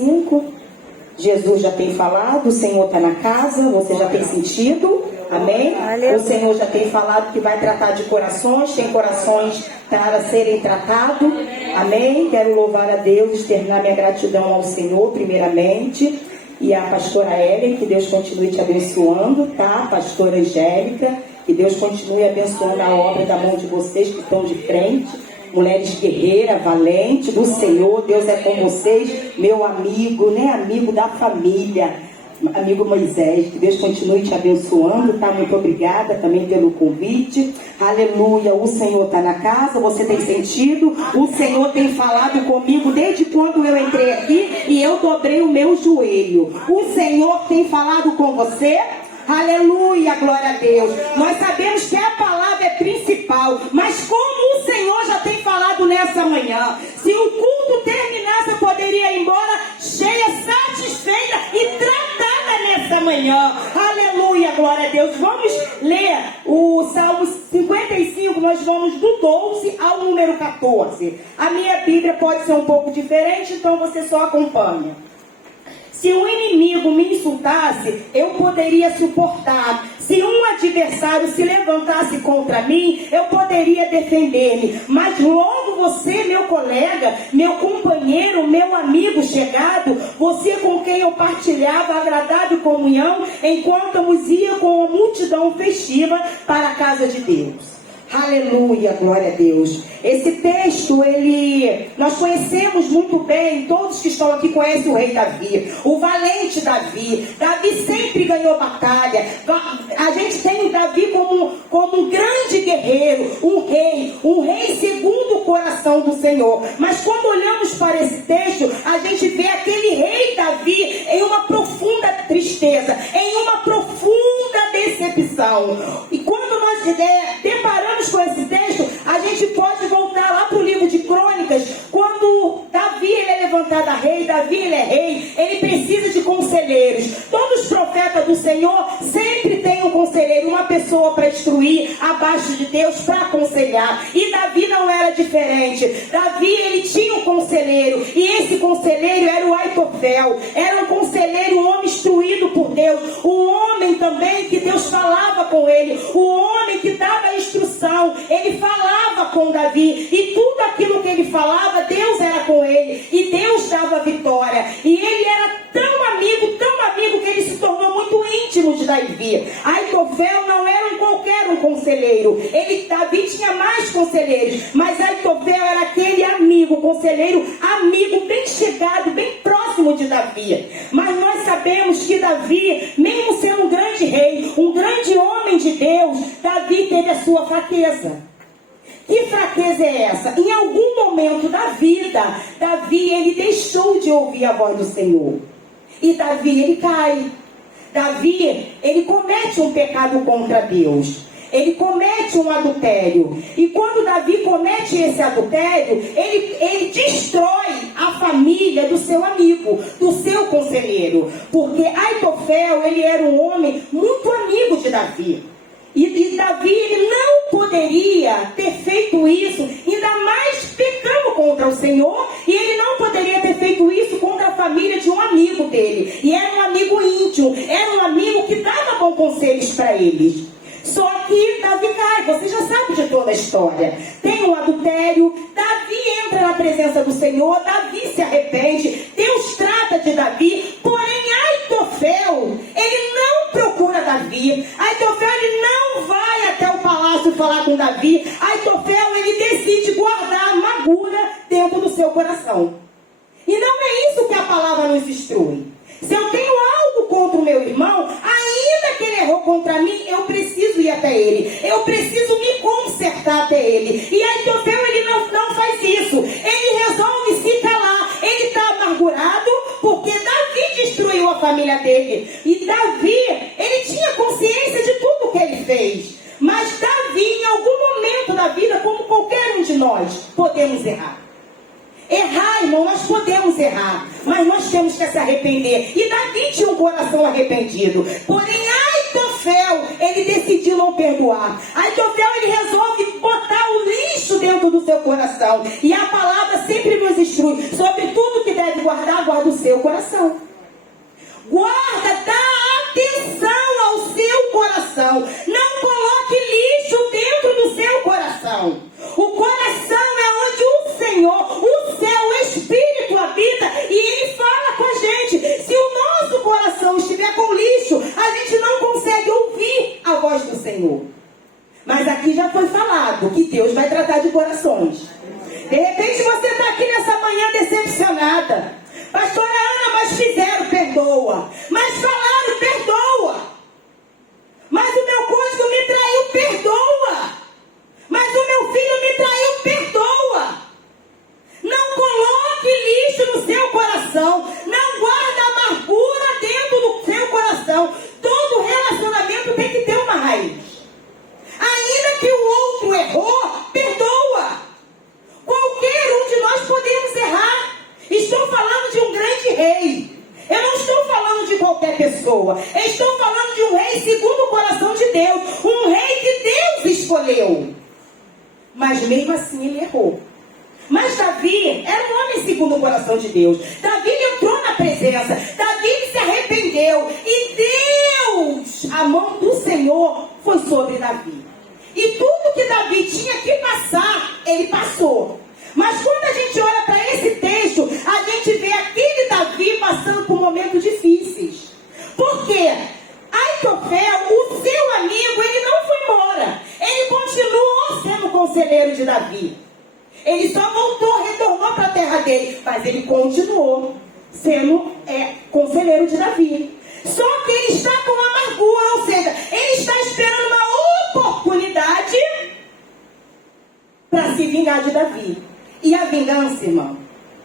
55. Jesus já tem falado, o Senhor está na casa, você já tem sentido, amém? O Senhor já tem falado que vai tratar de corações, tem corações para serem tratados, amém? Quero louvar a Deus, externar minha gratidão ao Senhor, primeiramente, e à pastora Ellen, que Deus continue te abençoando, tá? Pastora Angélica, que Deus continue abençoando a obra da mão de vocês que estão de frente. Mulheres guerreiras, valentes do Senhor, Deus é com vocês, meu amigo, né? Amigo da família, amigo Moisés, que Deus continue te abençoando, tá? Muito obrigada também pelo convite, aleluia. O Senhor está na casa, você tem sentido, o Senhor tem falado comigo desde quando eu entrei aqui e eu dobrei o meu joelho. O Senhor tem falado com você. Aleluia, glória a Deus. Nós sabemos que a palavra é principal, mas como o Senhor já tem falado nessa manhã, se o culto terminasse eu poderia ir embora cheia, satisfeita e tratada nessa manhã. Aleluia, glória a Deus. Vamos ler o Salmo 55, nós vamos do 12 ao número 14. A minha Bíblia pode ser um pouco diferente, então você só acompanha. Se um inimigo me insultasse, eu poderia suportar. Se um adversário se levantasse contra mim, eu poderia defender-me. Mas logo você, meu colega, meu companheiro, meu amigo chegado, você com quem eu partilhava agradável comunhão, enquanto eu ia com a multidão festiva para a casa de Deus. Aleluia, glória a Deus. Esse texto, nós conhecemos muito bem, todos que estão aqui conhecem o rei Davi, o valente Davi. Davi sempre ganhou batalha. A gente tem o Davi como um grande guerreiro, um rei segundo o coração do Senhor. Mas quando olhamos para esse texto, a gente vê aquele rei Davi em uma profunda tristeza, em uma profunda decepção. E quando nós deparamos com esse texto, a gente pode voltar lá para o livro de Crônicas, quando Davi é levantado a rei, Davi ele é rei, ele precisa de conselheiros. Todos os profetas do Senhor sempre têm um conselheiro, uma pessoa para instruir abaixo de Deus, para aconselhar. E Davi não era diferente. Davi ele tinha um conselheiro, e esse conselheiro era o Aitofel. Era um conselheiro, um homem instruído por Deus, um homem também que Deus falava com ele, um homem que dava a instrução. Ele falava com Davi, e tudo aquilo que ele falava, Deus era com ele, e Deus dava vitória. E ele era tão amigo, que ele se tornou muito íntimo de Davi. Aitofel não era qualquer um conselheiro. Davi tinha mais conselheiros, mas Aitofel era aquele amigo, conselheiro amigo, bem chegado, bem próximo de Davi. Mas nós sabemos que Davi, mesmo sendo um grande rei, um grande homem de Deus, Davi teve a sua fraqueza. Que fraqueza é essa? Em algum momento da vida, Davi ele deixou de ouvir a voz do Senhor. E Davi ele cai. Davi ele comete um pecado contra Deus. Ele comete um adultério. E quando Davi comete esse adultério, ele destrói a família do seu amigo, do seu conselheiro. Porque Aitofel ele era um homem muito amigo de Davi. E Davi ele não poderia ter feito isso, ainda mais pecando contra o Senhor, e ele não poderia ter feito isso contra a família de um amigo dele. E era um amigo íntimo, era um amigo que dava bons conselhos para eles. Só que Davi cai, você já sabe de toda a história. Tem um adultério, Davi entra na presença do Senhor, Davi se arrepende, Deus trata de Davi, porém Aitofel, ele não procura Davi. Aitofel, ele não vai até o palácio falar com Davi. Aitofel, ele decide guardar a amargura dentro do seu coração. E não é isso que a palavra nos instrui. Se eu tenho algo contra o meu irmão, ainda que ele errou contra mim, eu preciso ir até ele. Eu preciso me consertar até ele. E Aitofel, ele não faz isso. Ele resolve se calar. Ele está amargurado porque Davi destruiu a família dele. E Davi, ele tinha consciência de tudo que ele fez. Mas Davi, em algum momento da vida, como qualquer um de nós, podemos errar. Errar, irmão, nós podemos errar, mas nós temos que se arrepender. E Davi tinha um coração arrependido. Porém, Aitofel, ele decidiu não perdoar. Aitofel, ele resolve botar o lixo dentro do seu coração. E a palavra sempre nos instrui sobre tudo que deve guardar, guarda o seu coração. Guarda, dá atenção ao seu coração. Não coloque lixo dentro do seu coração. O coração é onde o Senhor, o céu, o Espírito habita, e Ele fala com a gente. Se o nosso coração estiver com lixo, a gente não consegue ouvir a voz do Senhor. Mas aqui já foi falado que Deus vai tratar de corações. De repente você está aqui nessa manhã decepcionada. Pastora Ana, mas fizeram, perdoa. Mas falaram, perdoa. Mas o meu cônjuge me traiu, perdoa. Mas o meu filho me traiu, perdoa. Não coloque lixo no seu coração. Não guarde amargura dentro do seu coração. Todo relacionamento tem que ter uma raiz. Ainda que o outro errou, perdoa. Qualquer um de nós podemos errar. Estou falando de um grande rei. Eu não estou falando de qualquer pessoa. Eu estou falando de um rei segundo o coração de Deus. Um rei que Deus escolheu. Mas mesmo assim ele errou. Mas Davi era um homem segundo o coração de Deus. Davi entrou na presença. Davi se arrependeu. E Deus, a mão do Senhor foi sobre Davi. E tudo que Davi tinha que passar, ele passou. Mas quando a gente olha para esse texto, a gente vê aquele Davi passando por momentos difíceis. Por quê? Aitofel, o seu amigo, ele não foi embora. Ele continuou sendo conselheiro de Davi. Ele só voltou, retornou para a terra dele. Mas ele continuou sendo conselheiro de Davi. Só que ele está com amargura, ou seja, ele está esperando uma oportunidade para se vingar de Davi. E a vingança, irmão,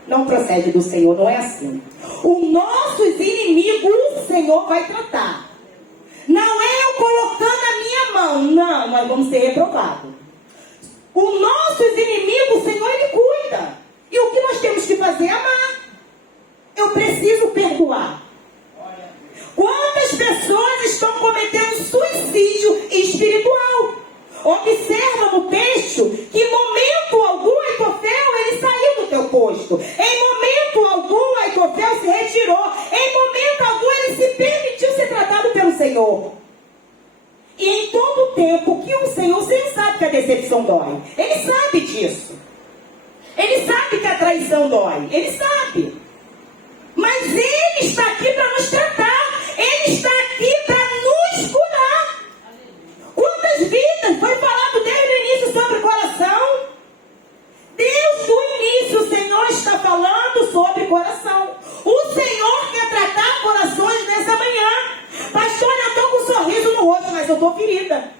não procede do Senhor, não é assim. Os nossos inimigos, o Senhor vai tratar. Não é eu colocando a minha mão, não, nós vamos ser reprovados. Os nossos inimigos, o Senhor, Ele cuida. E o que nós temos que fazer é amar. Eu preciso perdoar. Quantas pessoas estão cometendo suicídio espiritual? Observa no texto que em momento algum Aitofel ele saiu do teu posto. Em momento algum Aitofel se retirou. Em momento algum ele se permitiu ser tratado pelo Senhor. E em todo tempo que o Senhor sabe que a decepção dói. Ele sabe disso. Ele sabe que a traição dói. Ele sabe. Mas Ele está aqui para nos tratar. Ele está aqui para nos curar. Quantas vidas foi falado desde o início sobre o coração? Desde o início o Senhor está falando sobre coração. O Senhor quer tratar corações nessa manhã. Pastor, eu estou com um sorriso no rosto, mas eu estou ferida.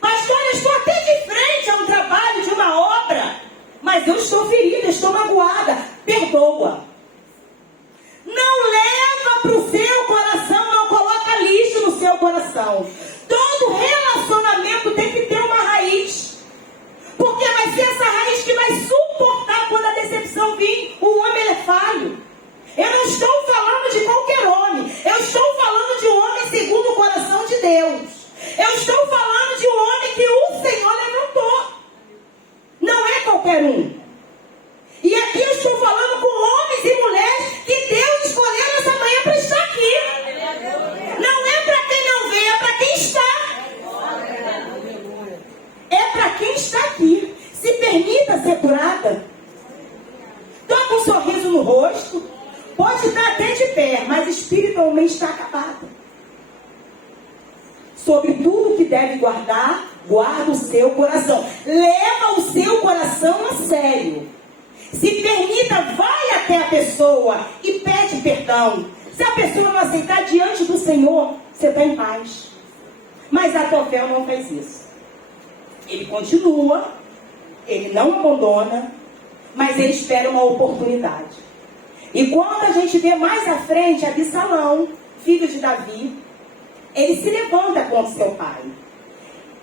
Pastor, eu estou até de frente a um trabalho, de uma obra, mas eu estou ferida, estou magoada. Perdoa. Não leva para o seu coração, não coloca lixo no seu coração. Todo relacionamento tem que ter uma raiz. Porque vai ser essa raiz que vai suportar quando a decepção vir. O homem é falho. Eu não estou falando de qualquer homem. Eu estou falando de um homem segundo o coração de Deus. Eu estou falando de um homem que o Senhor levantou. Não é qualquer um. E aqui eu estou falando com homens e mulheres que Deus escolheu nessa manhã para estar aqui. Não é para quem não vê, é para quem está. É para quem está aqui. Se permita ser curada. Estou com um sorriso no rosto. Pode estar até de pé, mas espiritualmente está acabada. Sobre tudo que deve guardar, guarda o seu coração. Leva o seu coração a sério. Se permita, vai até a pessoa e pede perdão. Se a pessoa não aceitar diante do Senhor, você está em paz. Mas Aitofel não fez isso. Ele continua, ele não abandona, mas ele espera uma oportunidade. E quando a gente vê mais à frente Absalão, filho de Davi, ele se levanta contra seu pai.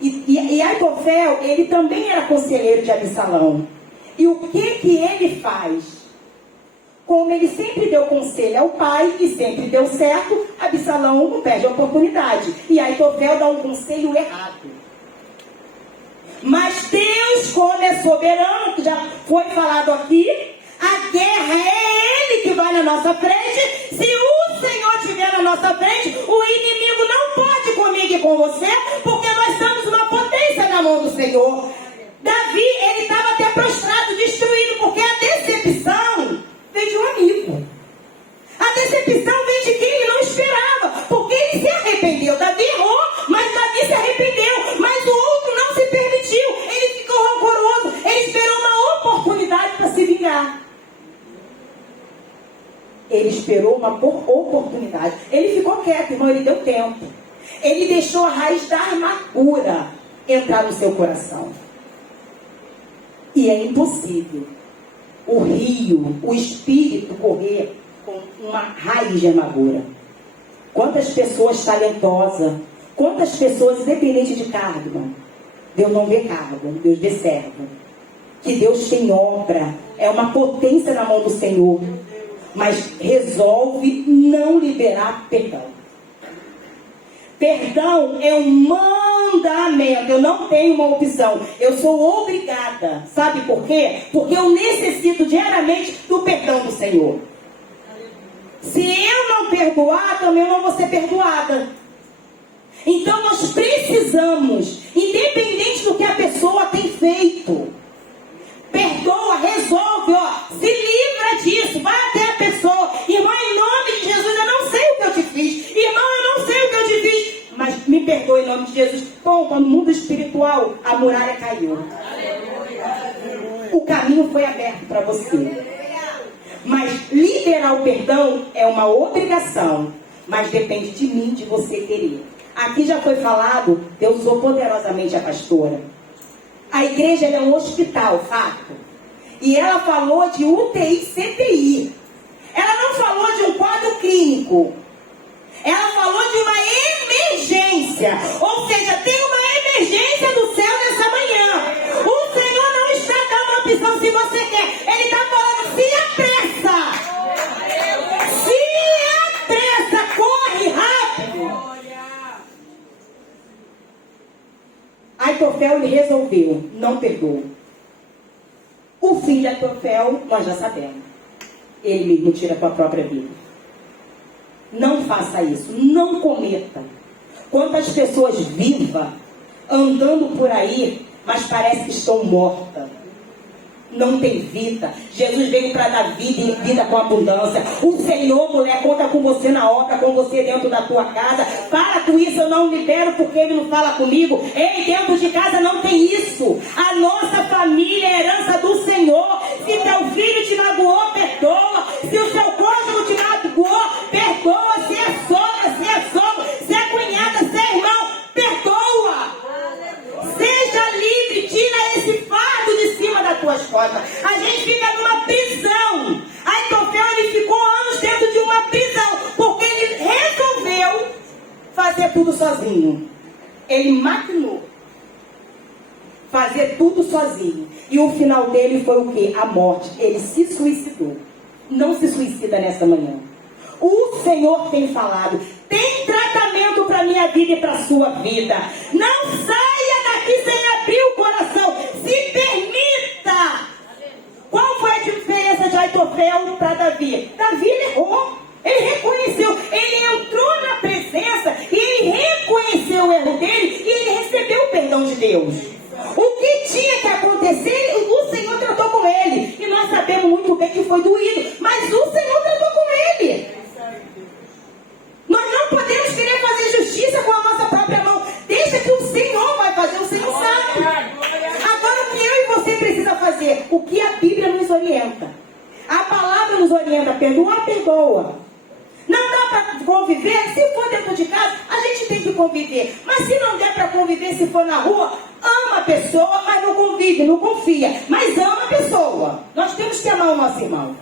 E Aitofel, ele também era conselheiro de Absalão. E o que ele faz? Como ele sempre deu conselho ao pai e sempre deu certo, Absalão não perde a oportunidade. E Aitofel dá um conselho errado. Mas Deus, como é soberano, que já foi falado aqui, a guerra é Ele que vai na nossa frente. Se o Senhor estiver na nossa frente, o inimigo não pode comigo e com você, porque nós estamos uma potência na mão do Senhor. Davi, ele estava até prostrado, destruído, porque a decepção vem de um amigo. A decepção vem de quem ele não esperava, porque ele se arrependeu. Davi errou, mas Davi se arrependeu, mas o outro não se permitiu. Ele ficou rancoroso, ele esperou uma oportunidade para se vingar. Ele esperou uma oportunidade. Ele ficou quieto, irmão, ele deu tempo. Ele deixou a raiz da amargura entrar no seu coração. E é impossível o rio, o espírito correr com uma raiz de amargura. Quantas pessoas talentosas, quantas pessoas independentes de cargo, Deus não vê cargo, Deus vê servo. Que Deus tem obra, é uma potência na mão do Senhor, mas resolve não liberar perdão. Perdão é um mandamento, eu não tenho uma opção, eu sou obrigada. Sabe por quê? Porque eu necessito diariamente do perdão do Senhor. Se eu não perdoar, também eu não vou ser perdoada. Então nós precisamos, independente do que a pessoa tem feito, perdoa, resolve, se livra disso, vai até a pessoa. Irmão, em nome de Jesus, eu não sei o que eu te fiz. Irmão, eu não sei o que eu te fiz, mas me perdoe em nome de Jesus. Bom, no mundo espiritual, a muralha caiu. O caminho foi aberto para você. Mas liberar o perdão é uma obrigação, mas depende de mim, de você querer. Aqui já foi falado, eu usou poderosamente a pastora. A igreja é um hospital, fato. E ela falou de UTI, CTI. Ela não falou de um quadro clínico. Ela falou de uma emergência. Ou seja, tem uma emergência do céu nessa manhã. O Senhor não está dando uma opção se você quer. Ele está falando, se apressa. Se apressa, corre rápido. Aitofel, ele resolveu, não perdoou. O fim de Aitofel, nós já sabemos. Ele mesmo tira a tua própria vida. Não faça isso, não cometa. Quantas pessoas vivas, andando por aí, mas parece que estão mortas. Não tem vida. Jesus veio para dar vida e vida com abundância. O Senhor, mulher, conta com você na obra, com você dentro da tua casa. Para com isso, eu não libero porque ele não fala comigo. Ei, dentro de casa não tem isso. A nossa família é herança do Senhor. Se teu filho te magoou, perdoa. Se o seu cônjuge te magoou, perdoa. Se é sogra, se é sogro, se é cunhada, se é irmão, perdoa. Seja livre, tira esse fardo de cima das tuas costas. A gente fica numa prisão. Aitofel, ele ficou anos dentro de uma prisão, porque ele resolveu fazer tudo sozinho. Ele maquinou fazer tudo sozinho. E o final dele foi o quê? A morte. Ele se suicidou. Não se suicida nessa manhã. O Senhor tem falado, tem tratamento para minha vida e para a sua vida. Não saia daqui sem abrir o coração. Se permita. Qual foi a diferença de Aitofel para Davi? Davi errou. Ele reconheceu. Ele entrou na presença e ele reconheceu o erro dele e ele recebeu o perdão de Deus. O que tinha que acontecer, o Senhor tratou com ele. E nós sabemos muito bem que foi doído, mas o Senhor tratou com ele. Nós não podemos querer fazer justiça com a nossa própria mão. Deixa que o Senhor vai fazer, o Senhor sabe. Agora o que eu e você precisa fazer? O que a Bíblia nos orienta. A palavra nos orienta, perdoa, perdoa. Não dá para conviver, se for dentro de casa, a gente tem que conviver. Mas se não der para conviver, se for na rua, ama a pessoa, mas não convive, não confia. Mas ama a pessoa. Nós temos que amar o nosso irmão.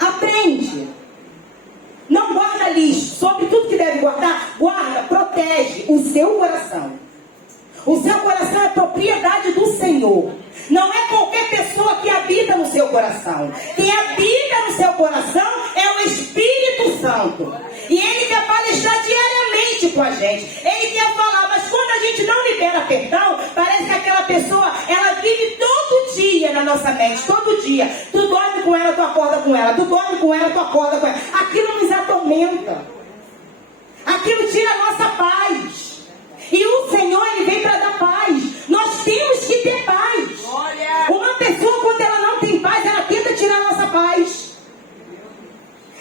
Aprende. Não guarda lixo. Sobre tudo que deve guardar, guarda, protege o seu coração. O seu coração é propriedade do Senhor. Não é qualquer pessoa que habita no seu coração. Quem habita no seu coração é o Espírito Santo. E Ele quer palestrar diariamente com a gente. Ele quer falar, mas quando a gente não libera perdão, parece que aquela pessoa, ela vive todo dia na nossa mente. Todo dia. Tu dorme dorme com ela, tu acorda com ela. Tu dorme com ela, tu acorda com ela. Aquilo nos atormenta. Aquilo tira a nossa paz. E o Senhor, Ele vem para dar paz. Nós temos que ter paz. Uma pessoa, quando ela não tem paz, ela tenta tirar a nossa paz.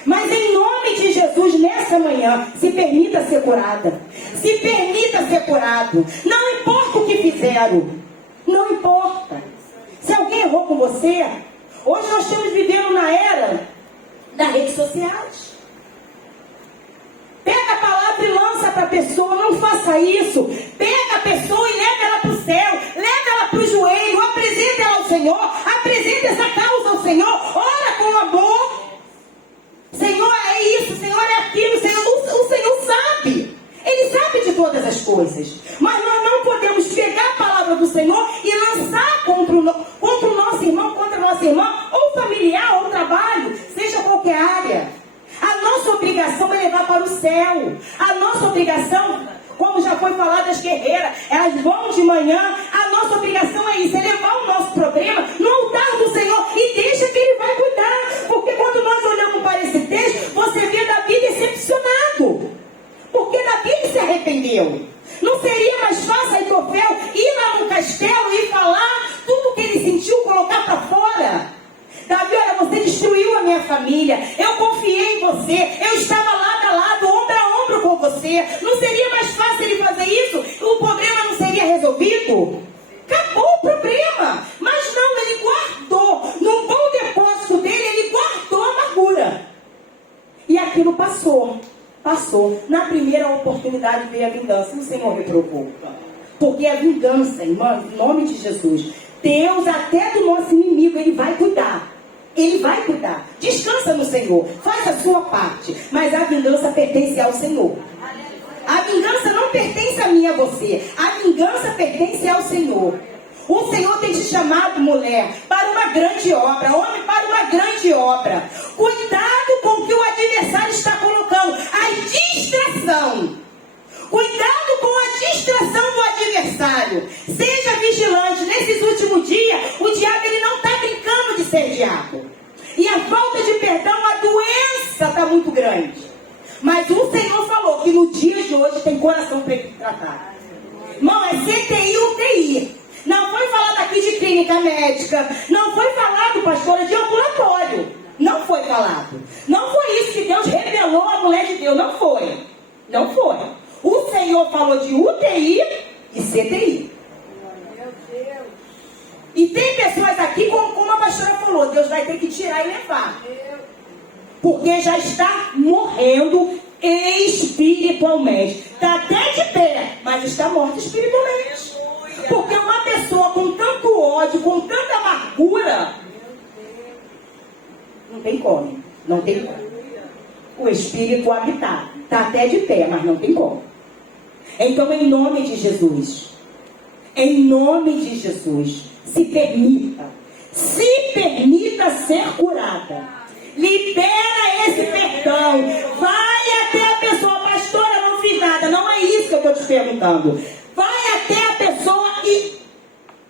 Mas em nome de Jesus, nessa manhã, se permita ser curada. Se permita ser curado. Não importa o que fizeram. Não importa. Se alguém errou com você, hoje nós estamos vivendo na era das redes sociais. Pega a palavra e lança para a pessoa. Não faça isso. Pega a pessoa e leva ela para o céu. Leva ela para o joelho. Apresenta ela ao Senhor. Apresenta essa causa ao Senhor. Ora com amor. Senhor, é isso. Senhor, é aquilo. O Senhor sabe. Ele sabe de todas as coisas. Mas nós não podemos pegar a palavra do Senhor e lançar contra o nosso irmão, contra a nossa irmã, ou familiar, ou trabalho, seja qualquer área. A nossa obrigação é levar para o céu. A nossa obrigação, como já foi falado, as guerreiras, elas vão de manhã. A nossa obrigação é isso, é levar o nosso problema no altar do Senhor e deixa que Ele vai cuidar. Porque quando nós olhamos para esse texto, você vê Davi decepcionado. Porque Davi se arrependeu. Não seria mais fácil Aitofel ir lá no castelo e falar tudo o que ele sentiu, colocar para fora? Davi, olha, você destruiu a minha família. Eu confiei em você. Eu estava lado a lado, ombro a ombro com você. Não seria mais fácil ele fazer isso? O problema não seria resolvido? Acabou o problema. Mas não, ele guardou. No bom depósito dele, ele guardou a amargura. E aquilo passou. Passou. Na primeira oportunidade veio a vingança. O Senhor me preocupa. Porque a vingança, irmã, em nome de Jesus, Deus até do nosso inimigo, Ele vai cuidar. Ele vai cuidar. Descansa no Senhor. Faz a sua parte. Mas a vingança pertence ao Senhor. A vingança não pertence a mim e a você. A vingança pertence ao Senhor. O Senhor tem te chamado, mulher, para uma grande obra. Homem, para uma grande obra. Cuidado com o que o adversário está colocando. A distração. Cuidado com a distração do adversário. Seja vigilante. Nesses últimos dias, o diabo ele não está brincando de ser diabo. E a falta de perdão, a doença está muito grande. Mas o Senhor falou que no dia de hoje tem coração para ele tratar. Irmão, é CTI UTI. Não foi falado aqui de clínica médica. Não foi falado, pastora, de ambulatório. Não foi falado. Não foi isso que Deus revelou à mulher de Deus. Não foi. Não foi. O Senhor falou de UTI e CTI. E tem pessoas aqui, como a pastora falou, Deus vai ter que tirar e levar. Porque já está morrendo espiritualmente. Está até de pé, mas está morto espiritualmente. Porque uma pessoa com tanto ódio, com tanta amargura, não tem como. Não tem como. O espírito habitar. Está até de pé, mas não tem como. Então, em nome de Jesus, se permita ser curada. Libera esse perdão. Vai até a pessoa, pastora, não fiz nada. Não é isso que eu estou te perguntando. Vai até a pessoa e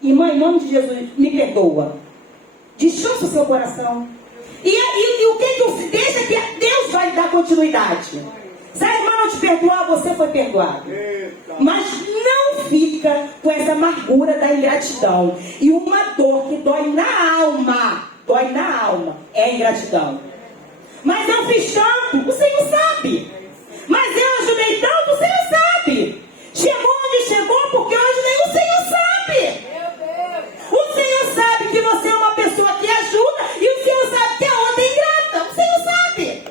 irmã, em nome de Jesus, me perdoa. Descansa o seu coração. E o que você deixa que Deus vai dar continuidade. Se a irmã não te perdoar, você foi perdoado. Mas não fica com essa amargura da ingratidão. E uma dor que dói na alma. Dói na alma. É a ingratidão. Mas eu fiz tanto, o Senhor sabe. Mas eu ajudei tanto, o Senhor sabe. Chegou onde chegou, porque eu ajudei, o Senhor sabe. O Senhor sabe que você é uma pessoa que ajuda. E o Senhor sabe que a outra é ingrata. O Senhor sabe.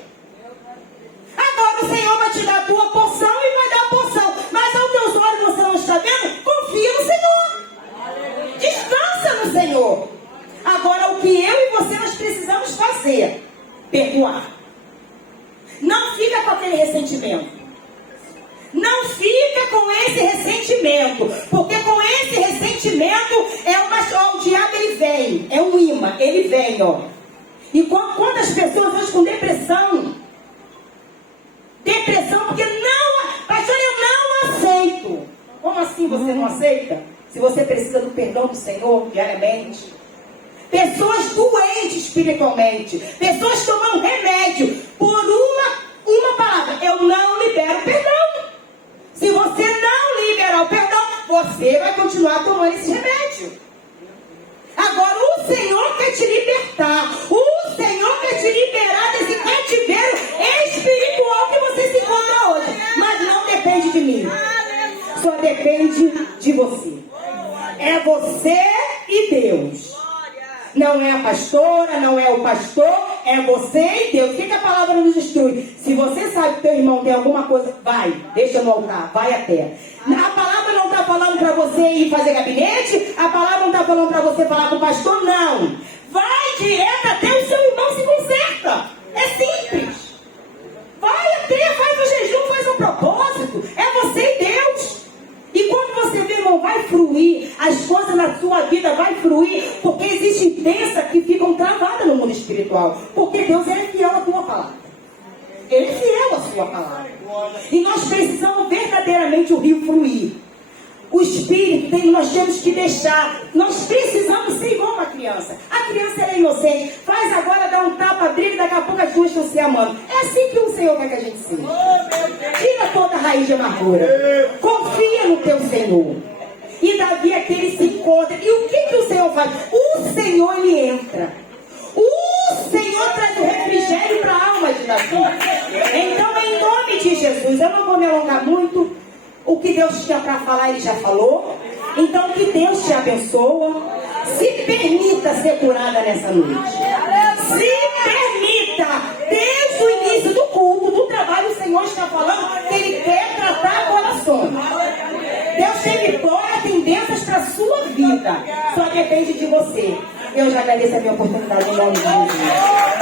Agora o Senhor vai te dar a tua porção e vai dar a porção. Mas aos teus olhos você não está vendo? Confia no Senhor. Descansa no Senhor. Agora o que eu e você nós precisamos fazer? Perdoar. Não fica com aquele ressentimento. Não fica com esse ressentimento. Porque com esse ressentimento o diabo ele vem. É um imã. Ele vem, ó. E quantas pessoas hoje com depressão? Depressão porque não, pastor, eu não aceito. Como assim você não aceita? Se você precisa do perdão do Senhor diariamente. pessoas doentes espiritualmente, pessoas tomando remédio por uma palavra. Eu não libero perdão. Se você não liberar o perdão, você vai continuar tomando esse remédio. Agora o Senhor quer te libertar. O Senhor quer te liberar desse cativeiro espiritual que você se encontra hoje. Mas não depende de mim. Só depende de você. É você e Deus. Não é a pastora, não é o pastor, é você e Deus. O que a palavra nos instrui? Se você sabe que teu irmão tem alguma coisa, vai, deixa no altar, vai até. A palavra não está falando para você ir fazer gabinete, a palavra não está falando para você falar com o pastor, não. Vai direto até o seu irmão, se conserta. É simples. Vai até, faz o jejum, faz um propósito. É você e Deus. E quando você vê, irmão, vai fluir, as coisas na sua vida vai fluir, porque existem bênçãos que ficam travadas no mundo espiritual. Porque Deus é fiel à tua palavra. Ele é fiel à sua palavra. E nós precisamos verdadeiramente o rio fluir. O Espírito, nós temos que deixar. Nós precisamos ser igual uma criança. A criança é inocente. Faz agora, dá um tapa, briga, daqui a pouco as duas estão se amando. É assim que o Senhor quer que a gente seja. Tira toda a raiz de amargura. Confia no teu Senhor. E Davi aqui ele se encontra. E o que o Senhor faz? O Senhor ele entra. O Senhor traz o refrigério para a alma de Davi. Então, em nome de Jesus, eu não vou me alongar muito. O que Deus tinha para falar, Ele já falou. Então, que Deus te abençoe. Se permita ser curada nessa noite. Se permita. Desde o início do culto, do trabalho, o Senhor está falando que Ele quer tratar corações. Deus tem vitória, tem bênçãos para a sua vida. Só depende de você. Eu já agradeço a minha oportunidade em nome de Jesus.